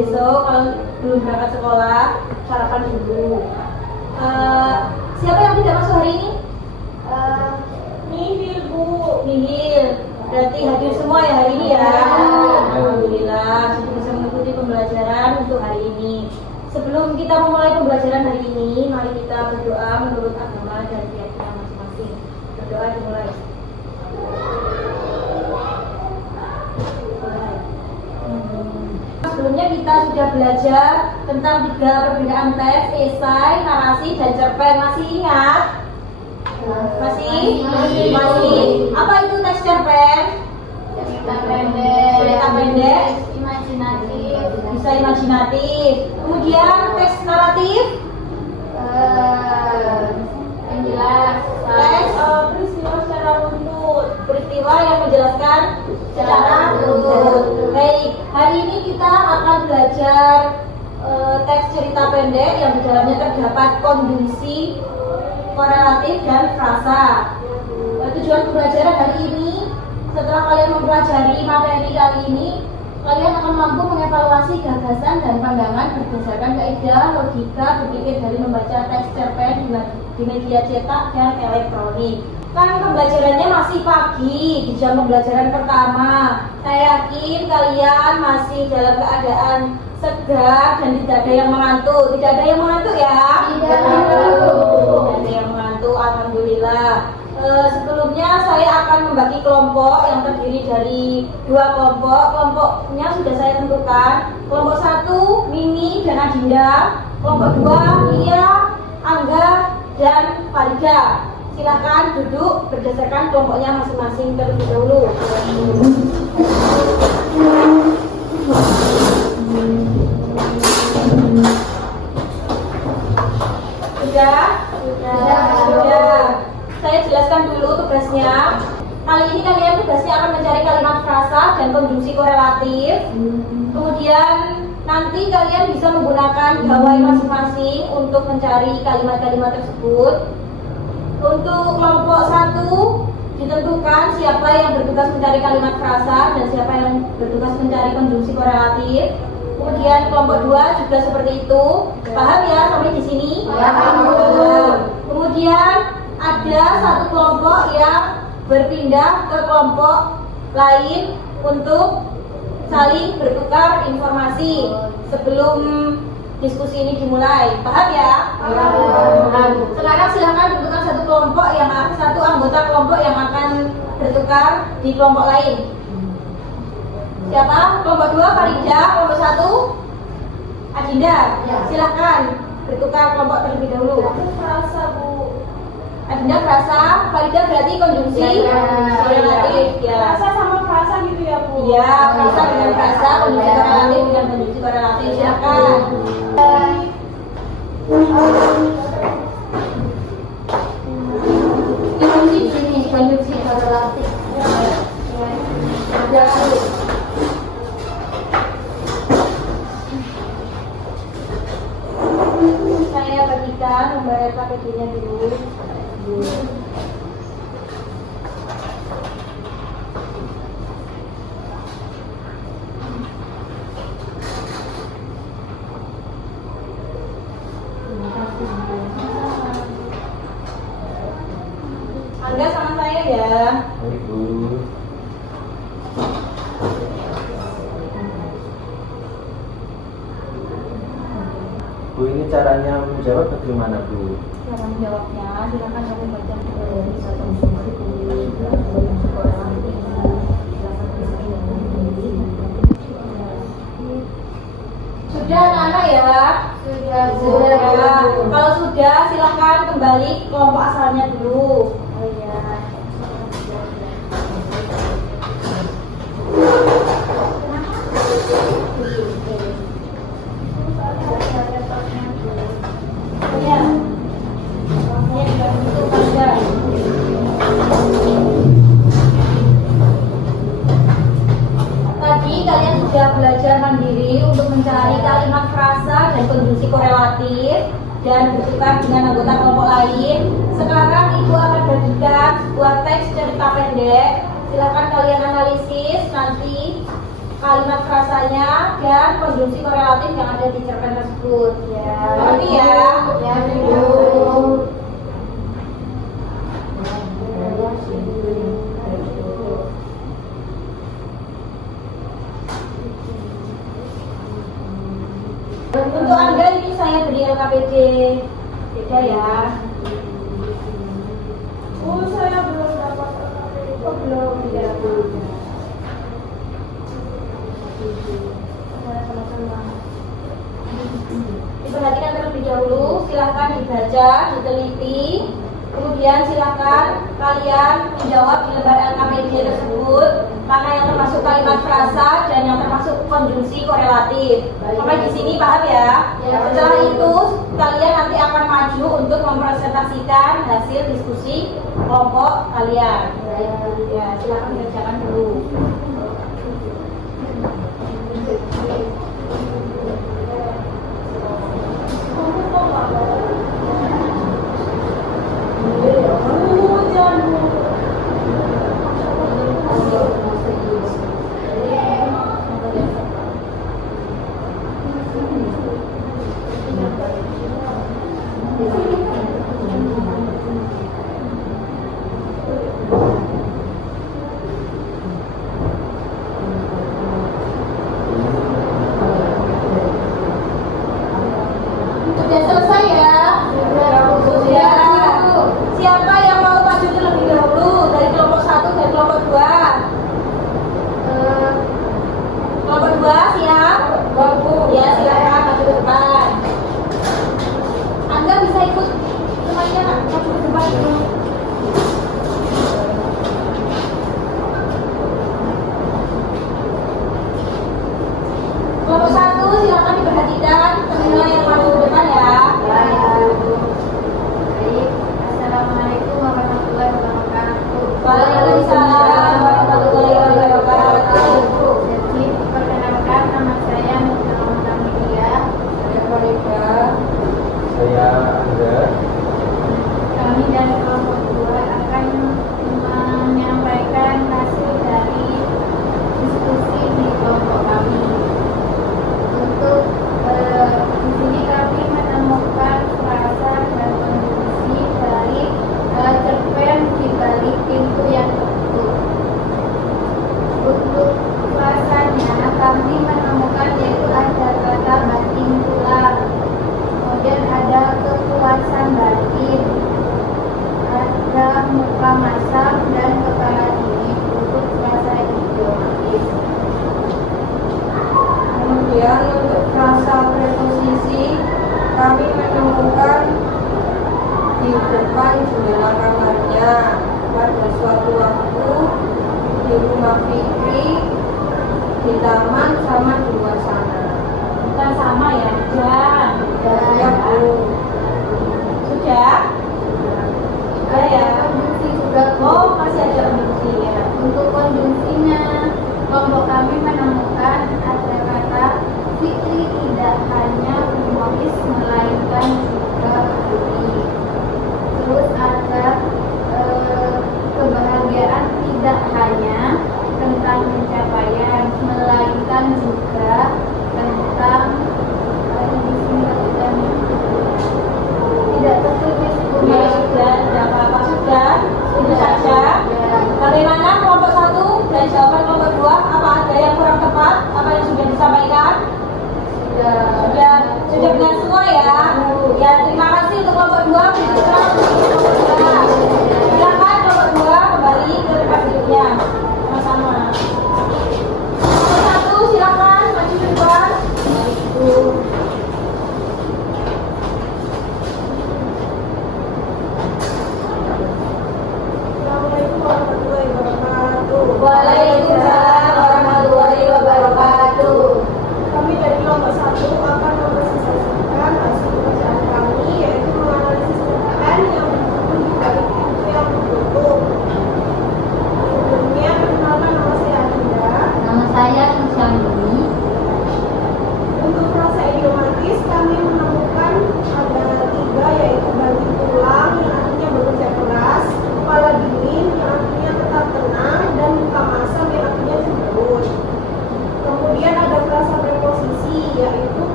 besok kalau belum berangkat sekolah sarapan dulu. Siapa yang tidak masuk hari ini? Nihil Bu. Nihil. Berarti hadir semua ya hari ini ya. Alhamdulillah sudah bisa mengikuti pembelajaran untuk hari ini. Sebelum kita memulai pembelajaran hari ini, mari kita berdoa menurut agama dan keyakinan masing-masing. Berdoa dimulai. Sebelumnya kita sudah belajar tentang 3 perbedaan teks, esai, narasi, dan cerpen. Masih ingat? Masih. Apa itu teks cerpen? Cerita pendek, imajinatif, Bisa imajinatif. Kemudian teks naratif, penjelas, peristiwa secara runtut. Peristiwa yang menjelaskan secara runtut. Baik, hari ini kita akan belajar teks cerita pendek yang di dalamnya terdapat konjungsi, korelatif, dan frasa. Tujuan pembelajaran hari ini, setelah kalian mempelajari materi kali ini, kalian akan mampu mengevaluasi gagasan dan pandangan berdasarkan kaidah logika berpikir dari membaca teks cerpen di media cetak dan elektronik. Kan pembelajarannya masih pagi, di jam pembelajaran pertama. Saya yakin kalian masih dalam keadaan segar dan tidak ada yang mengantuk. Tidak ada yang mengantuk ya? Tidak ada yang mengantuk, alhamdulillah. Sebelumnya saya akan membagi kelompok yang terdiri dari 2 kelompok. Kelompoknya sudah saya tentukan. Kelompok 1 Mimi dan Adinda. Kelompok 2 Lia, Angga, dan Farida. Silakan duduk berdasarkan kelompoknya masing-masing terlebih dahulu. Sudah? Sudah. Saya jelaskan dulu tugasnya. Kali ini kalian tugasnya akan mencari kalimat frasa dan konjungsi korelatif. Kemudian nanti kalian bisa menggunakan gawai masing-masing untuk mencari kalimat-kalimat tersebut. Untuk kelompok 1 ditentukan siapa yang bertugas mencari kalimat frasa dan siapa yang bertugas mencari konjungsi korelatif. Kemudian kelompok 2 juga seperti itu. Paham ya sampai di sini? Paham. Kemudian ada 1 kelompok yang berpindah ke kelompok lain untuk saling bertukar informasi sebelum diskusi ini dimulai. Paham ya? Paham. Sekarang silakan tentukan 1 kelompok yang 1 anggota kelompok yang akan bertukar di kelompok lain. Siapa? Kelompok 2 Farida, kelompok 1 Adinda. Silakan bertukar kelompok terlebih dahulu. frasa Bu. Adinda frasa, Farida berarti konjungsi korelatif ya. Frasa sama frasa gitu ya Bu? Iya, frasa dengan frasa, konjungsi korelatif dengan konjungsi korelatif. Silakan. Konjungsi korelatif. Saya bagikan membayar KPG-nya dulu. Angga sama saya ya. Baik, Bu. Bu, ini caranya menjawab bagaimana, Bu? Cara menjawabnya, silakan kamu baca dari Sudah anak-anak ya? Sudah. Kalau sudah, silakan kembali ke kelompok asalnya dulu. Oh iya. Tadi kalian sudah belajar mandiri untuk mencari kalimat frasa dan konjungsi korelatif dan bertukar dengan anggota kelompok lain. Sekarang Ibu akan bagikan sebuah teks cerita pendek. Silakan kalian analisis nanti kalimat frasanya dan konjungsi korelatif yang ada di cerpen tersebut. Ya, ngerti ya? Ya, Bu. Untuk Anda ini saya beri LKPD. Beda ya. Oh, saya belum dapat LKPD. Oh, belum. Ya. Diperhatikan terlebih dahulu, silahkan dibaca, diteliti, kemudian silahkan kalian menjawab di lembar LKPD tersebut mana yang termasuk kalimat frasa dan yang termasuk konjungsi korelatif. Sampai di sini paham ya? Setelah itu kalian nanti akan maju untuk mempresentasikan hasil diskusi kelompok kalian. Ya, silahkan dikerjakan dulu. Sudah selesai ya? Sudah. Siapa yang mau maju terlebih dahulu dari kelompok 1 dan kelompok 2? Kelompok 2 siap? Ya, silakan maju ke depan. Anda bisa ikut semuanya maju ke depan. Kelompok 1 silakan diperhatikan semua yang maju ke depan ya. Assalamualaikum warahmatullahi wabarakatuh. Waalaikumsalam warahmatullahi wabarakatuh. Jadi, perkenalkan nama saya Nurul Media. Saya Angga. Kami dari kelompok 2 akan menyampaikan hasil dari diskusi di kelompok kami. Untuk di sini kami menemukan frasa dan konjungsi dari cerpen di balik pintu yang tertutup. Untuk frasanya kami menemukan yaitu ada kata batin tulang, kemudian ada kepuasan batin, ada muka masam dan kepala dingin untuk frasa idiomatis. Kemudian untuk frasa preposisi kami menemukan di depan jendela kamarnya, pada suatu waktu, di rumah Fikri, di taman, sama di luar sana. Bukan sama ya, dan Ya Bu. sudah. Sudah ya. Konjungsi juga. Oh, masih ada konjungsi ya. Untuk konjungsinya, kelompok kami menemukan ada kata Fitri tidak hanya humoris melainkan juga putri. Terus ada kebahagiaan tidak hanya tentang pencapaian melainkan juga tentang di sini tidak tertulis Bu.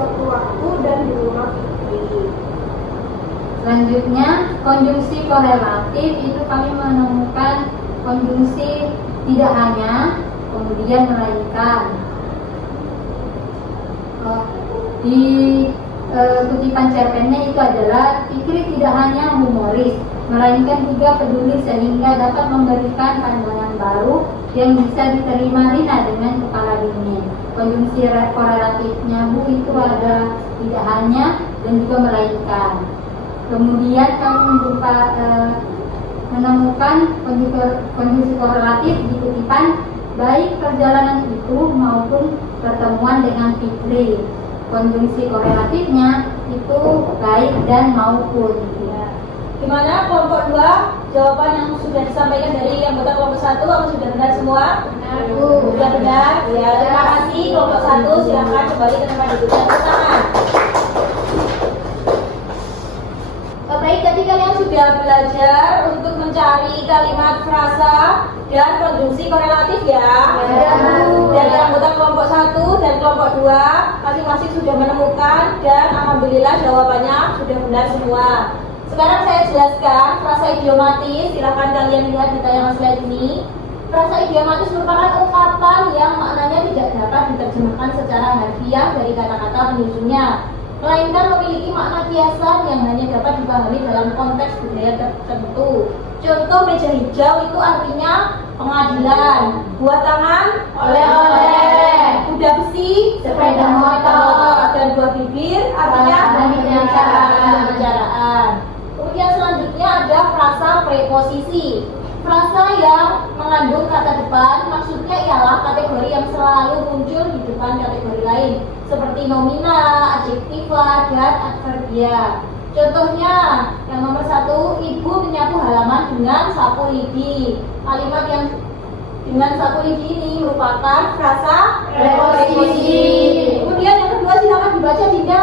suatu waktu dan di rumah Fitri. Selanjutnya, konjungsi korelatif itu kami menemukan konjungsi tidak hanya, kemudian melainkan. Di kutipan cerpennya itu adalah Fikri tidak hanya humoris, melainkan juga peduli sehingga dapat memberikan pandangan baru yang bisa diterima Rina dengan kepala dingin. Konjungsi korelatifnya Bu itu ada tidak hanya dan juga melainkan. Kemudian kami menemukan konjungsi korelatif di kutipan baik perjalanan itu maupun pertemuan dengan Fikri. Konjungsi korelatifnya itu baik dan maupun. Ya. Gimana kelompok 2? Jawaban yang sudah disampaikan dari anggota kelompok 1 apa sudah benar semua? Benar, Bu. Sudah benar? Ya, terima kasih kelompok 1. Silakan kembali ke tempat duduknya bersama. Baik, tadi kalian sudah belajar untuk mencari kalimat frasa dan konjungsi korelatif ya. Ya. Dari anggota kelompok 1 dan kelompok 2 masing-masing sudah menemukan dan alhamdulillah jawabannya sudah benar semua. Sekarang saya jelaskan frasa idiomatis. Silakan kalian lihat di tayangan slide ini. Frasa idiomatis merupakan ungkapan yang maknanya tidak dapat diterjemahkan secara harfiah dari kata-kata penyusunnya, melainkan memiliki makna kiasan yang hanya dapat dipahami dalam konteks budaya tertentu. Contoh meja hijau itu artinya pengadilan, buah tangan oleh-oleh, kuda besi sepeda motor, dan buah bibir artinya pembicaraan. Kemudian selanjutnya ada frasa preposisi. Frasa yang mengandung kata depan maksudnya ialah kategori yang selalu muncul di depan kategori lain seperti nomina, adjektiva, dan adverbia. Contohnya yang nomor 1, ibu menyapu halaman dengan sapu lidi. Kalimat yang dengan sapu lidi ini merupakan frasa preposisi. Kemudian yang kedua silakan dibaca Dinda.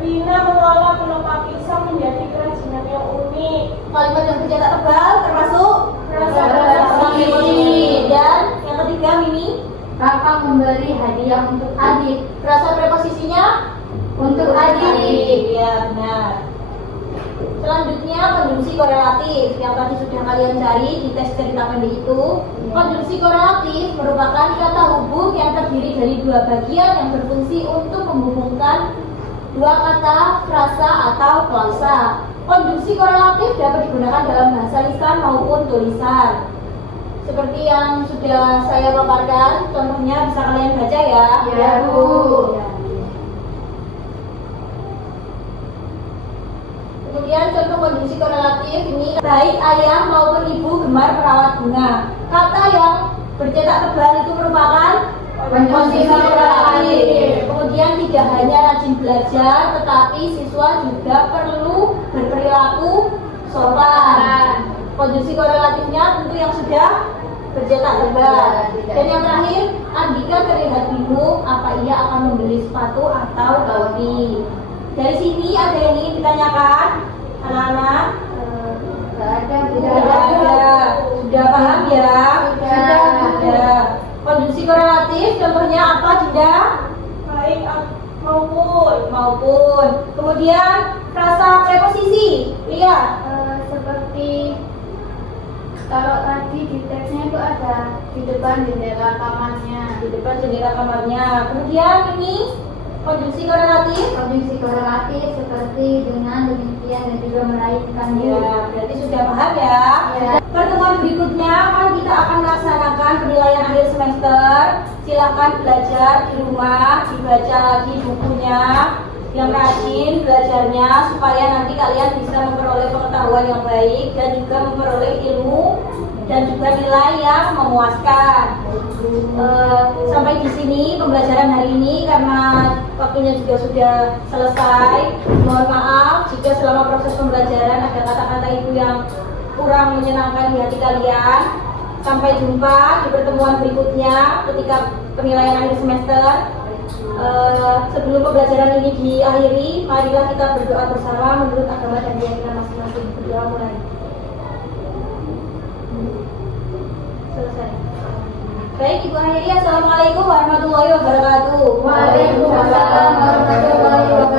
Rina mengolah penumpang pisang menjadi kerajinan yang unik. Kalimat yang bercetak tebal termasuk Frasa preposisi. Dan yang ketiga Mimi, Kakak memberi hadiah untuk adik. frasa preposisinya Untuk adik. Ya benar. Selanjutnya konjungsi korelatif yang tadi sudah kalian cari di tes cerita pendek itu. Konjungsi korelatif merupakan kata hubung yang terdiri dari dua bagian yang berfungsi untuk menghubungkan dua kata, frasa atau klausa. Konjungsi korelatif dapat digunakan dalam bahasa lisan maupun tulisan. Seperti yang sudah saya paparkan, contohnya bisa kalian baca ya. Ya, Bu. Ya. Kemudian contoh konjungsi korelatif ini baik ayah maupun ibu gemar merawat bunga. Kata yang bercetak tebal itu merupakan konjungsi korelatif. Kemudian tidak hanya rajin belajar, tetapi siswa juga perlu berperilaku sopan. Konjungsi korelatifnya tentu yang sudah bercetak tebal. Dan yang terakhir, Andika terlihat bingung apa ia akan membeli sepatu atau topi. Dari sini ada yang ingin ditanyakan, anak-anak? Tidak ada. Sudah paham ya? Sudah. Konjungsi korelatif contohnya apa, Dinda? Baik Maupun. Kemudian frasa preposisi. Lihat. Seperti kalau tadi di teksnya itu ada di depan jendela kamarnya. Di depan jendela kamarnya. Kemudian ini konjungsi korelatif. Konjungsi korelatif seperti dengan demikian dan juga melainkan. Ya, berarti sudah paham ya? Ya. Pertemuan berikutnya kan kita akan melaksanakan penilaian akhir semester. Silakan belajar di rumah, dibaca lagi bukunya, yang rajin belajarnya supaya nanti kalian bisa memperoleh pengetahuan yang baik dan juga memperoleh ilmu dan juga nilai yang memuaskan. Sampai di sini pembelajaran hari ini karena waktunya juga sudah selesai. Mohon maaf jika selama proses pembelajaran ada kata-kata ibu yang kurang menyenangkan di hati kalian. Sampai jumpa di pertemuan berikutnya ketika penilaian akhir semester. Sebelum pembelajaran ini diakhiri, marilah kita berdoa bersama menurut agama dan keyakinan masing-masing. Berdoa mulai. Selesai. Baik, Ibu akhiri. Assalamualaikum warahmatullahi wabarakatuh. Waalaikumsalam warahmatullahi wabarakatuh.